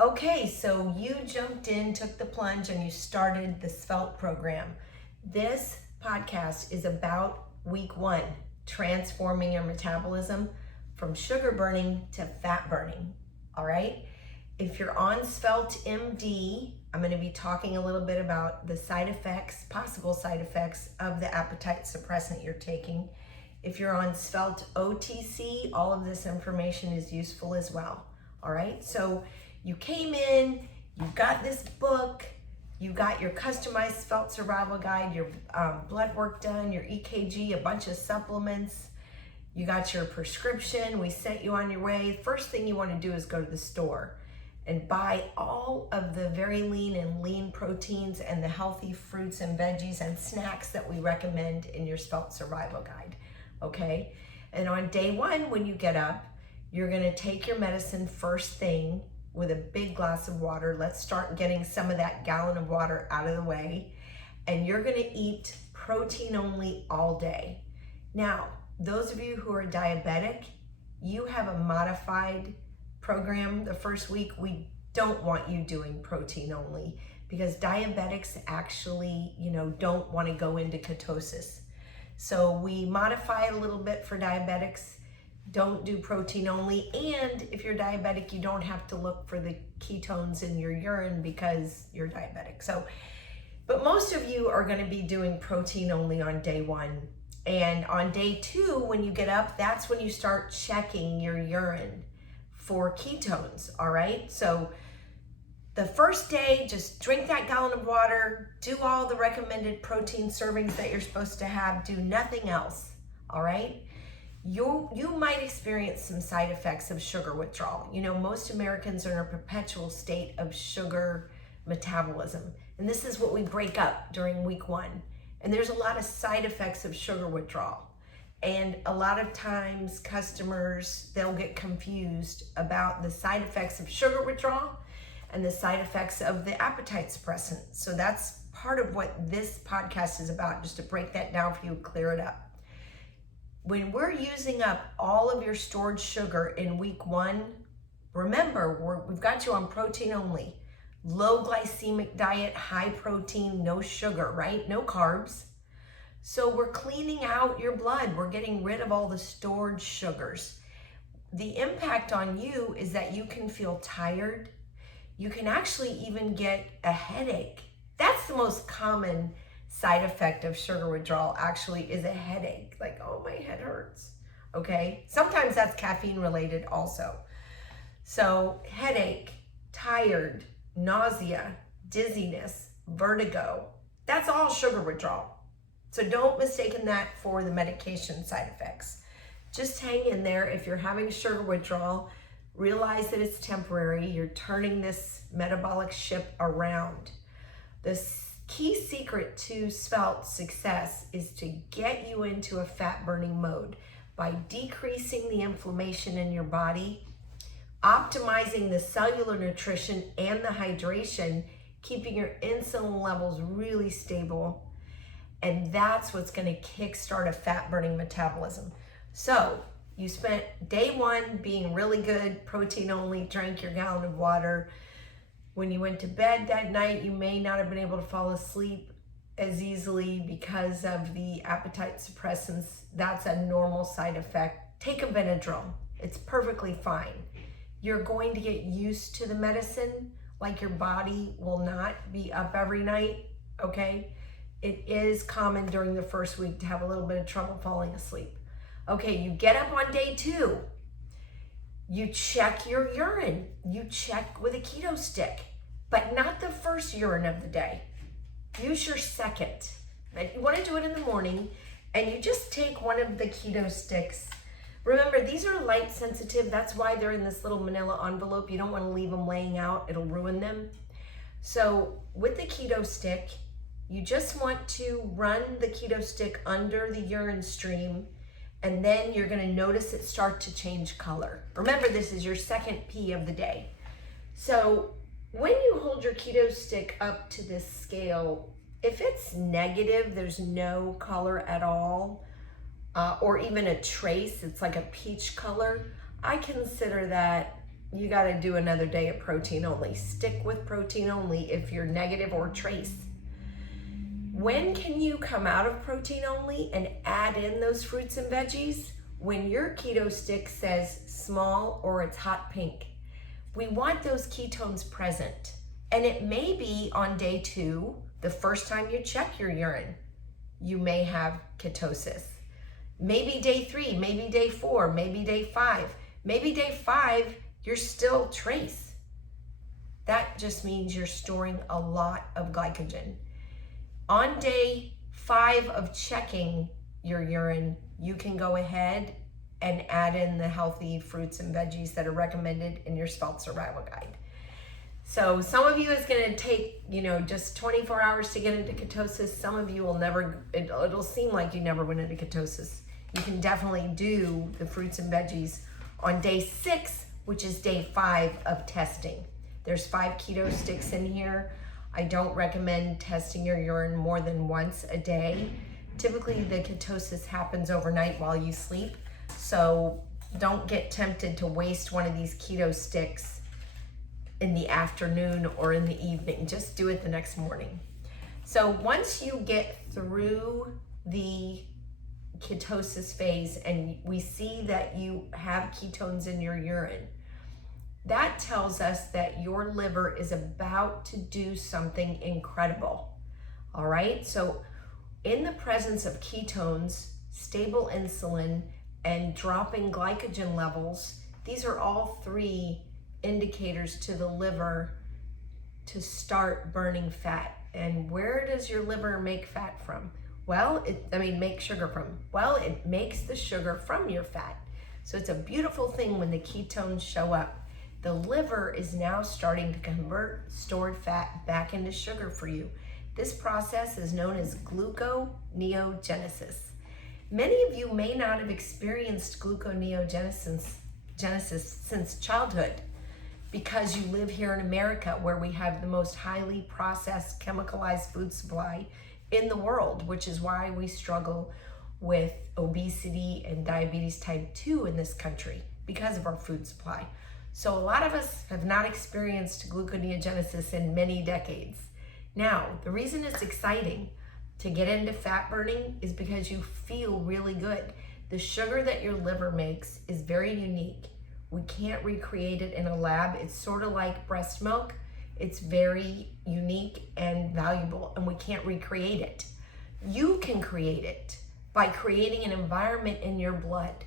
Okay, so you jumped in, took the plunge, and you started the Svelte program. This podcast is about week 1, transforming your metabolism from sugar burning to fat burning. All right? If you're on SvelteMD, I'm going to be talking a little bit about the side effects, possible side effects of the appetite suppressant you're taking. If you're on Svelte OTC, all of this information is useful as well. All right? So you came in, you got this book, you got your customized Svelte survival guide, your blood work done, your EKG, a bunch of supplements, you got your prescription, we sent you on your way. First thing you want to do is go to the store and buy all of the very lean proteins and the healthy fruits and veggies and snacks that we recommend in your Svelte survival guide, okay? And on day 1, when you get up, you're gonna take your medicine first thing with a big glass of water. Let's start getting some of that gallon of water out of the way. And you're gonna eat protein only all day. Now, those of you who are diabetic, you have a modified program the first week. We don't want you doing protein only because diabetics actually, don't want to go into ketosis. So we modify it a little bit for diabetics. Don't do protein only. And if you're diabetic, you don't have to look for the ketones in your urine because you're diabetic. But most of you are going to be doing protein only on day 1. And on day 2, when you get up, that's when you start checking your urine for ketones, all right? So the first day, just drink that gallon of water, do all the recommended protein servings that you're supposed to have, do nothing else, all right? You might experience some side effects of sugar withdrawal. Most Americans are in a perpetual state of sugar metabolism. And this is what we break up during week 1. And there's a lot of side effects of sugar withdrawal. And a lot of times customers, they'll get confused about the side effects of sugar withdrawal and the side effects of the appetite suppressant. So that's part of what this podcast is about, just to break that down for you, clear it up. When we're using up all of your stored sugar in week 1, remember, we've got you on protein only. Low glycemic diet, high protein, no sugar, right? No carbs. So we're cleaning out your blood. We're getting rid of all the stored sugars. The impact on you is that you can feel tired. You can actually even get a headache. That's the most common side effect of sugar withdrawal, actually, is a headache. Like, oh, my head hurts, okay? Sometimes that's caffeine related also. So headache, tired, nausea, dizziness, vertigo, that's all sugar withdrawal. So don't mistake that for the medication side effects. Just hang in there. If you're having sugar withdrawal, realize that it's temporary. You're turning this metabolic ship around. The key secret to Svelte success is to get you into a fat burning mode by decreasing the inflammation in your body, optimizing the cellular nutrition and the hydration, keeping your insulin levels really stable. And that's what's going to kickstart a fat burning metabolism. So you spent day 1 being really good, protein only, drank your gallon of water. When you went to bed that night, you may not have been able to fall asleep as easily because of the appetite suppressants. That's a normal side effect. Take a Benadryl. It's perfectly fine. You're going to get used to the medicine, like your body will not be up every night, okay? It is common during the first week to have a little bit of trouble falling asleep. Okay, you get up on day 2. You check your urine. You check with a keto stick, but not the first urine of the day. Use your second. But you want to do it in the morning, and you just take one of the keto sticks. Remember, these are light sensitive. That's why they're in this little manila envelope. You don't want to leave them laying out. It'll ruin them. So with the keto stick, you just want to run the keto stick under the urine stream, and then you're going to notice it start to change color. Remember, this is your second P of the day. So when you hold your keto stick up to this scale, if it's negative, there's no color at all, or even a trace, it's like a peach color, I consider that you got to do another day of protein only. Stick with protein only if you're negative or trace. When can you come out of protein only and add in those fruits and veggies? When your keto stick says small or it's hot pink. We want those ketones present. And it may be on day 2, the first time you check your urine, you may have ketosis. Maybe day 3, maybe day 4, maybe day 5. Maybe day 5, you're still trace. That just means you're storing a lot of glycogen. On day 5 of checking your urine, you can go ahead and add in the healthy fruits and veggies that are recommended in your Svelte Survival Guide. So some of you is going to take, just 24 hours to get into ketosis. Some of you will never, it'll seem like you never went into ketosis. You can definitely do the fruits and veggies on day 6, which is day 5 of testing. There's 5 keto sticks in here. I don't recommend testing your urine more than once a day. Typically the ketosis happens overnight while you sleep. So don't get tempted to waste one of these keto sticks in the afternoon or in the evening. Just do it the next morning. So once you get through the ketosis phase and we see that you have ketones in your urine, that tells us that your liver is about to do something incredible. All right, so in the presence of ketones, stable insulin, and dropping glycogen levels, these are all 3 indicators to the liver to start burning fat. And where does your liver make fat from? Well, make sugar from. Well, it makes the sugar from your fat. So it's a beautiful thing when the ketones show up. The liver is now starting to convert stored fat back into sugar for you. This process is known as gluconeogenesis. Many of you may not have experienced gluconeogenesis since childhood because you live here in America where we have the most highly processed chemicalized food supply in the world, which is why we struggle with obesity and diabetes type 2 in this country because of our food supply. So a lot of us have not experienced gluconeogenesis in many decades. Now, the reason it's exciting to get into fat burning is because you feel really good. The sugar that your liver makes is very unique. We can't recreate it in a lab. It's sort of like breast milk. It's very unique and valuable, and we can't recreate it. You can create it by creating an environment in your blood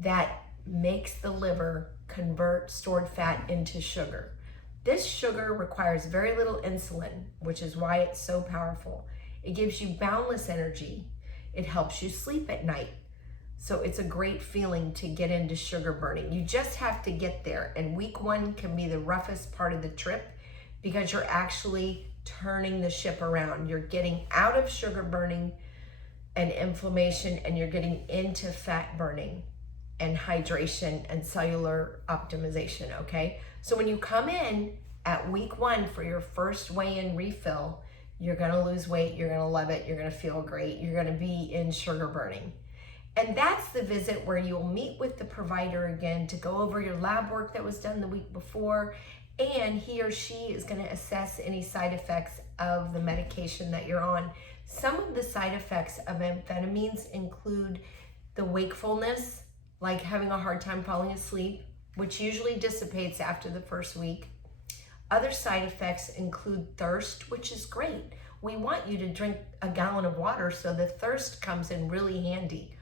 that makes the liver convert stored fat into sugar. This sugar requires very little insulin, which is why it's so powerful. It gives you boundless energy. It helps you sleep at night. So it's a great feeling to get into sugar burning. You just have to get there. And week 1 can be the roughest part of the trip because you're actually turning the ship around. You're getting out of sugar burning and inflammation, and you're getting into fat burning and hydration and cellular optimization, okay? So when you come in at week 1 for your first weigh-in refill, you're gonna lose weight, you're gonna love it, you're gonna feel great, you're gonna be in sugar burning. And that's the visit where you'll meet with the provider again to go over your lab work that was done the week before, and he or she is gonna assess any side effects of the medication that you're on. Some of the side effects of amphetamines include the wakefulness, like having a hard time falling asleep, which usually dissipates after the first week. Other side effects include thirst, which is great. We want you to drink a gallon of water, so the thirst comes in really handy.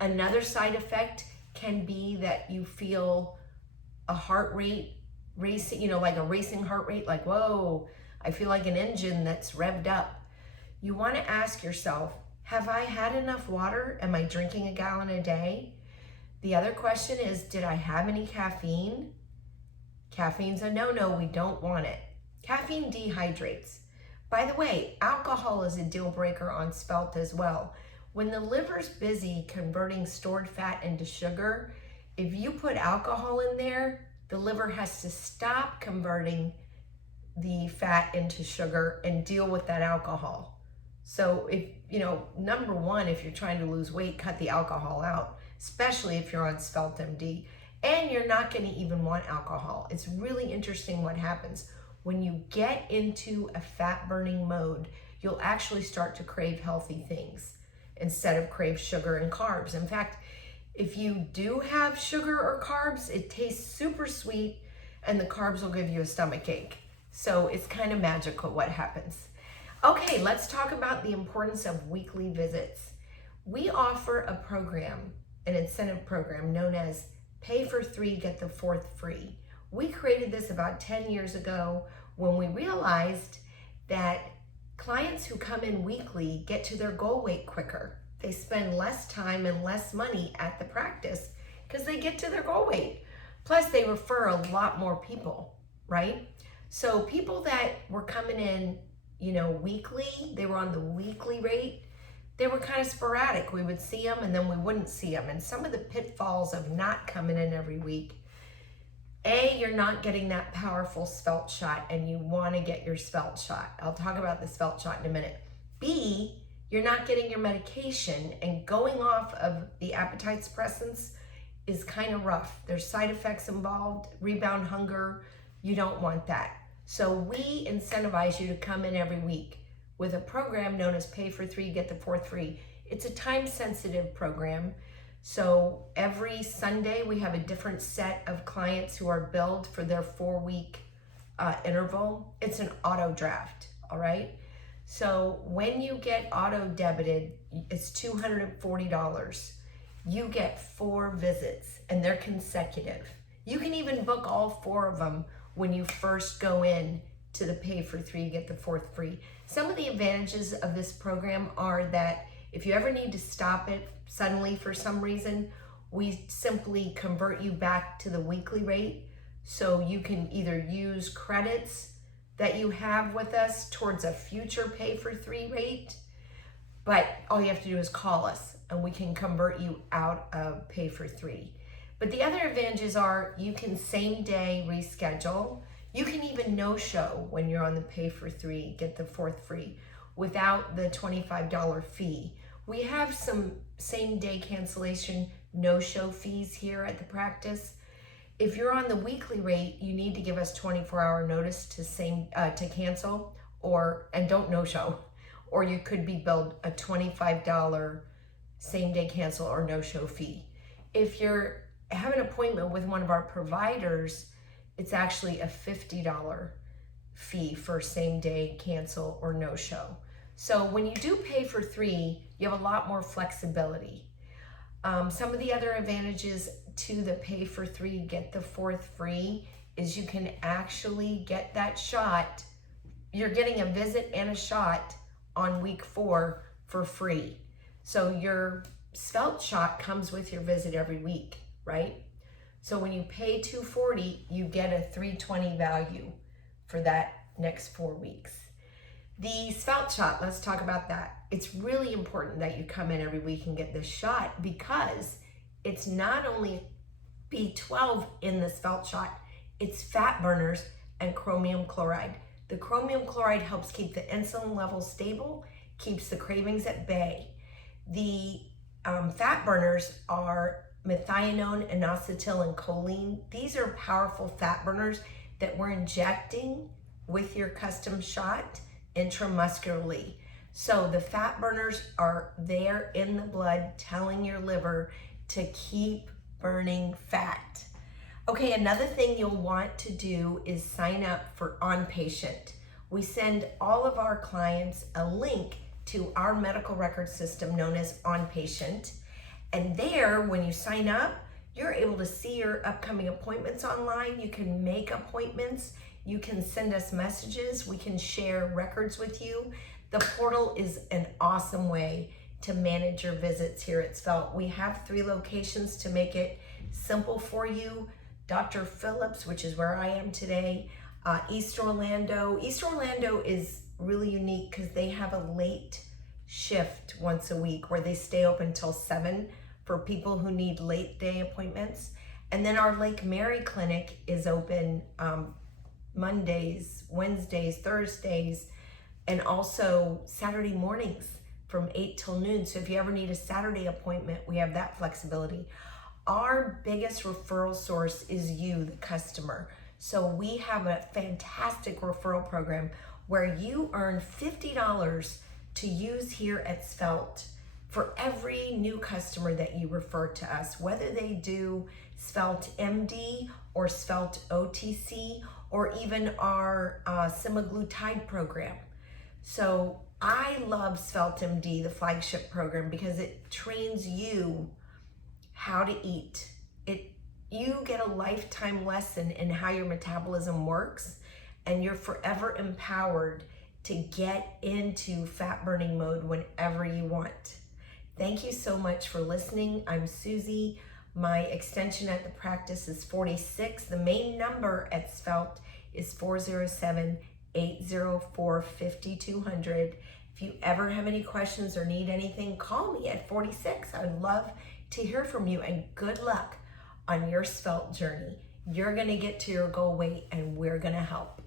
Another side effect can be that you feel a heart rate racing, like a racing heart rate, like, whoa, I feel like an engine that's revved up. You want to ask yourself, have I had enough water? Am I drinking a gallon a day? The other question is, did I have any caffeine? Caffeine's a no-no, we don't want it. Caffeine dehydrates. By the way, alcohol is a deal breaker on Svelte as well. When the liver's busy converting stored fat into sugar, if you put alcohol in there, the liver has to stop converting the fat into sugar and deal with that alcohol. So if, number 1, if you're trying to lose weight, cut the alcohol out, especially if you're on SvelteMD. And you're not going to even want alcohol. It's really interesting what happens. When you get into a fat burning mode, you'll actually start to crave healthy things instead of crave sugar and carbs. In fact, if you do have sugar or carbs, it tastes super sweet and the carbs will give you a stomach ache. So it's kind of magical what happens. Okay, let's talk about the importance of weekly visits. We offer a program, an incentive program known as Pay for 3, Get the 4th Free. We created this about 10 years ago when we realized that clients who come in weekly get to their goal weight quicker. They spend less time and less money at the practice because they get to their goal weight. Plus they refer a lot more people, right? So people that were coming in, weekly, they were on the weekly rate, they were kind of sporadic. We would see them and then we wouldn't see them. And some of the pitfalls of not coming in every week, A, you're not getting that powerful svelte shot and you want to get your svelte shot. I'll talk about the svelte shot in a minute. B, you're not getting your medication, and going off of the appetite suppressants is kind of rough. There's side effects involved, rebound hunger. You don't want that. So we incentivize you to come in every week with a program known as Pay for 3, Get the 4th Free. It's a time-sensitive program. So every Sunday we have a different set of clients who are billed for their 4-week interval. It's an auto draft, all right? So when you get auto debited, it's $240. You get 4 visits and they're consecutive. You can even book all 4 of them when you first go in to the Pay for 3, Get the 4th Free. Some of the advantages of this program are that if you ever need to stop it suddenly for some reason, we simply convert you back to the weekly rate. So you can either use credits that you have with us towards a future Pay for 3 rate, but all you have to do is call us and we can convert you out of Pay for 3. But the other advantages are you can same day reschedule. You can even no-show when you're on the Pay for 3, Get the 4th Free without the $25 fee. We have some same day cancellation no-show fees here at the practice. If you're on the weekly rate, you need to give us 24-hour notice to cancel and don't no-show, or you could be billed a $25 same day cancel or no-show fee. If you have an appointment with one of our providers, it's actually a $50 fee for same day cancel or no-show. So when you do Pay for 3, you have a lot more flexibility. Some of the other advantages to the Pay for 3, Get the 4th Free is you can actually get that shot. You're getting a visit and a shot on week 4 for free. So your svelte shot comes with your visit every week, right? So when you pay $240, you get a $320 value for that next 4 weeks. The svelte shot, let's talk about that. It's really important that you come in every week and get this shot because it's not only B12 in the svelte shot, it's fat burners and chromium chloride. The chromium chloride helps keep the insulin levels stable, keeps the cravings at bay. The fat burners are methionine, inositol, and choline. These are powerful fat burners that we're injecting with your custom shot intramuscularly. So the fat burners are there in the blood telling your liver to keep burning fat. Okay, another thing you'll want to do is sign up for OnPatient. We send all of our clients a link to our medical record system known as OnPatient. And there, when you sign up, you're able to see your upcoming appointments online. You can make appointments. You can send us messages. We can share records with you. The portal is an awesome way to manage your visits here at Svelte. We have 3 locations to make it simple for you. Dr. Phillips, which is where I am today, East Orlando. East Orlando is really unique because they have a late shift once a week where they stay open till 7 for people who need late day appointments. And then our Lake Mary clinic is open Mondays, Wednesdays, Thursdays, and also Saturday mornings from 8 till noon. So if you ever need a Saturday appointment, we have that flexibility. Our biggest referral source is you, the customer. So we have a fantastic referral program where you earn $50 to use here at Svelte for every new customer that you refer to us, whether they do SvelteMD or Svelte OTC or even our semaglutide program. So I love SvelteMD, the flagship program, because it trains you how to eat. You get a lifetime lesson in how your metabolism works, and you're forever empowered to get into fat burning mode whenever you want. Thank you so much for listening. I'm Susie. My extension at the practice is 46. The main number at Svelte is 407-804-5200. If you ever have any questions or need anything, call me at 46. I'd love to hear from you, and good luck on your Svelte journey. You're gonna get to your goal weight and we're gonna help.